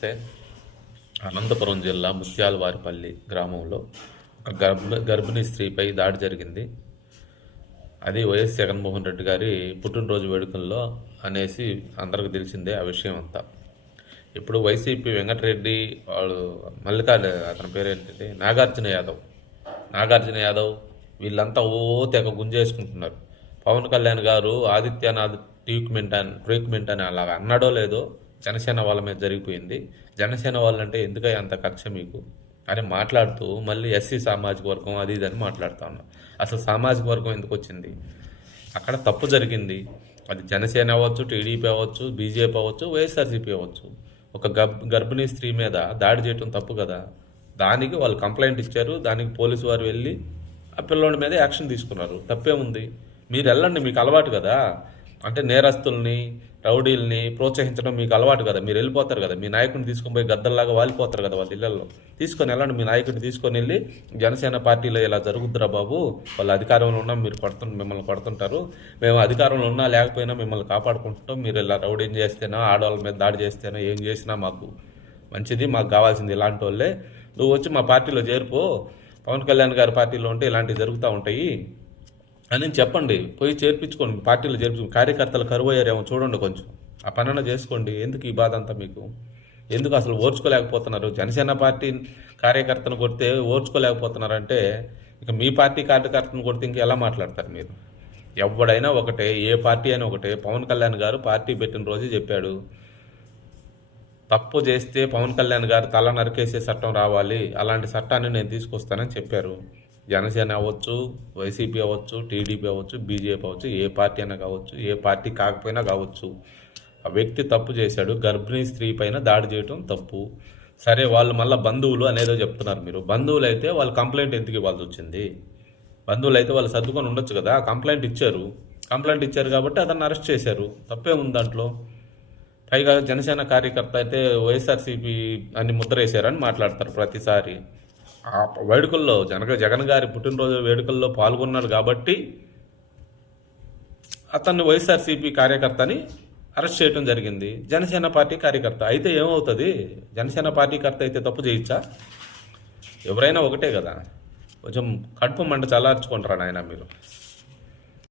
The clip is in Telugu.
నమస్తే. అనంతపురం జిల్లా ముత్యాలవారిపల్లి గ్రామంలో ఒక గర్భిణీ స్త్రీపై దాడి జరిగింది. అది వైఎస్ జగన్మోహన్ రెడ్డి గారి పుట్టినరోజు వేడుకల్లో అనేసి అందరికి తెలిసిందే ఆ విషయం అంతా. ఇప్పుడు వైసీపీ వెంకటరెడ్డి వాళ్ళు అతని పేరేంటి నాగార్జున యాదవ్ వీళ్ళంతా తెగ గుంజేసుకుంటున్నారు. పవన్ కళ్యాణ్ గారు ఆదిత్యనాథ్ ట్రీట్మెంట్ అని అలాగా అన్నాడో లేదో జనసేన వాళ్ళ మీద జరిగిపోయింది. జనసేన వాళ్ళంటే ఎందుకై అంత కక్ష మీకు అని మాట్లాడుతూ మళ్ళీ ఎస్సీ సామాజిక వర్గం అది ఇది అని మాట్లాడుతూ ఉన్నారు. అసలు సామాజిక వర్గం ఎందుకు వచ్చింది? అక్కడ తప్పు జరిగింది. అది జనసేన అవ్వచ్చు, టీడీపీ అవ్వచ్చు, బీజేపీ అవ్వచ్చు, వైఎస్ఆర్సీపీ అవ్వచ్చు. ఒక గర్భిణీ స్త్రీ మీద దాడి చేయటం తప్పు కదా. దానికి వాళ్ళు కంప్లైంట్ ఇచ్చారు. దానికి పోలీసు వారు వెళ్ళి ఆ పిల్లోడి మీద యాక్షన్ తీసుకున్నారు. తప్పేముంది? మీరు వెళ్ళండి, మీకు అలవాటు కదా. అంటే నేరస్తుల్ని, రౌడీల్ని ప్రోత్సహించడం మీకు అలవాటు కదా. మీరు వెళ్ళిపోతారు కదా, మీ నాయకుడిని తీసుకొని పోయి గద్దల్లాగా వాలిపోతారు కదా వాళ్ళ ఇళ్లలో. తీసుకొని వెళ్ళండి, మీ నాయకుడిని తీసుకొని వెళ్ళి జనసేన పార్టీలో ఇలా జరుగుద్దురా బాబు, వాళ్ళు అధికారంలో ఉన్నా మిమ్మల్ని కొడుతుంటారు, మేము అధికారంలో ఉన్నా లేకపోయినా మిమ్మల్ని కాపాడుకుంటుంటాం, మీరు ఇలా రౌడీ చేస్తేనా, ఆడవాళ్ళ మీద దాడి చేస్తేనా, ఏం చేసినా మాకు మంచిది, మాకు కావాల్సింది ఇలాంటి వాళ్ళే, నువ్వు వచ్చి మా పార్టీలో చేరిపో, పవన్ కళ్యాణ్ గారి పార్టీలో ఉంటే ఇలాంటివి జరుగుతూ ఉంటాయి అని చెప్పండి. పోయి చేర్పించుకోండి, పార్టీలో చేర్పించుకోండి. కార్యకర్తలు కరువు అయ్యారేమో చూడండి, కొంచెం ఆ పనన చేసుకోండి. ఎందుకు ఈ బాధ అంతా మీకు? ఎందుకు అసలు ఓర్చుకోలేకపోతున్నారు? జనసేన పార్టీ కార్యకర్తను కొడితే ఓర్చుకోలేకపోతున్నారంటే ఇక మీ పార్టీ కార్యకర్తను కొడితే ఇంక ఎలా మాట్లాడతారు మీరు? ఎవడైనా ఒకటే, ఏ పార్టీ అయినా ఒకటే. పవన్ కళ్యాణ్ గారు పార్టీ పెట్టిన రోజే చెప్పాడు, తప్పు చేస్తే పవన్ కళ్యాణ్ గారు తల నరికేసే చట్టం రావాలి, అలాంటి చట్టాన్ని నేను తీసుకొస్తానని చెప్పారు. జనసేన అవ్వచ్చు, వైసీపీ అవ్వచ్చు, టీడీపీ అవ్వచ్చు, బీజేపీ అవ్వచ్చు, ఏ పార్టీ అయినా కావచ్చు, ఏ పార్టీ కాకపోయినా కావచ్చు. ఆ వ్యక్తి తప్పు చేశాడు. గర్భిణీ స్త్రీ పైన దాడి చేయటం తప్పు. సరే, వాళ్ళు మళ్ళీ బంధువులు అనేదో చెప్తున్నారు మీరు. బంధువులు అయితే వాళ్ళు కంప్లైంట్ ఎందుకు ఇవ్వాల్సి వచ్చింది? బంధువులు అయితే వాళ్ళు సర్దుకొని ఉండొచ్చు కదా. కంప్లైంట్ ఇచ్చారు కాబట్టి అతన్ని అరెస్ట్ చేశారు. తప్పే ఉంది దాంట్లో. పైగా జనసేన కార్యకర్త అయితే వైఎస్ఆర్సీపీ అని ముద్ర వేశారని మాట్లాడతారు ప్రతిసారి. ఆ వేడుకల్లో జగన్ గారి పుట్టినరోజు వేడుకల్లో పాల్గొన్నారు కాబట్టి అతన్ని వైఎస్ఆర్సీపీ కార్యకర్తని అరెస్ట్ చేయడం జరిగింది. జనసేన పార్టీ కార్యకర్త అయితే ఏమవుతుంది? జనసేన పార్టీ కర్త అయితే తప్పు చేయొచ్చా? ఎవరైనా ఒకటే కదా. కొంచెం కడుపు మంట చల్లార్చుకుంటారా నాయన మీరు?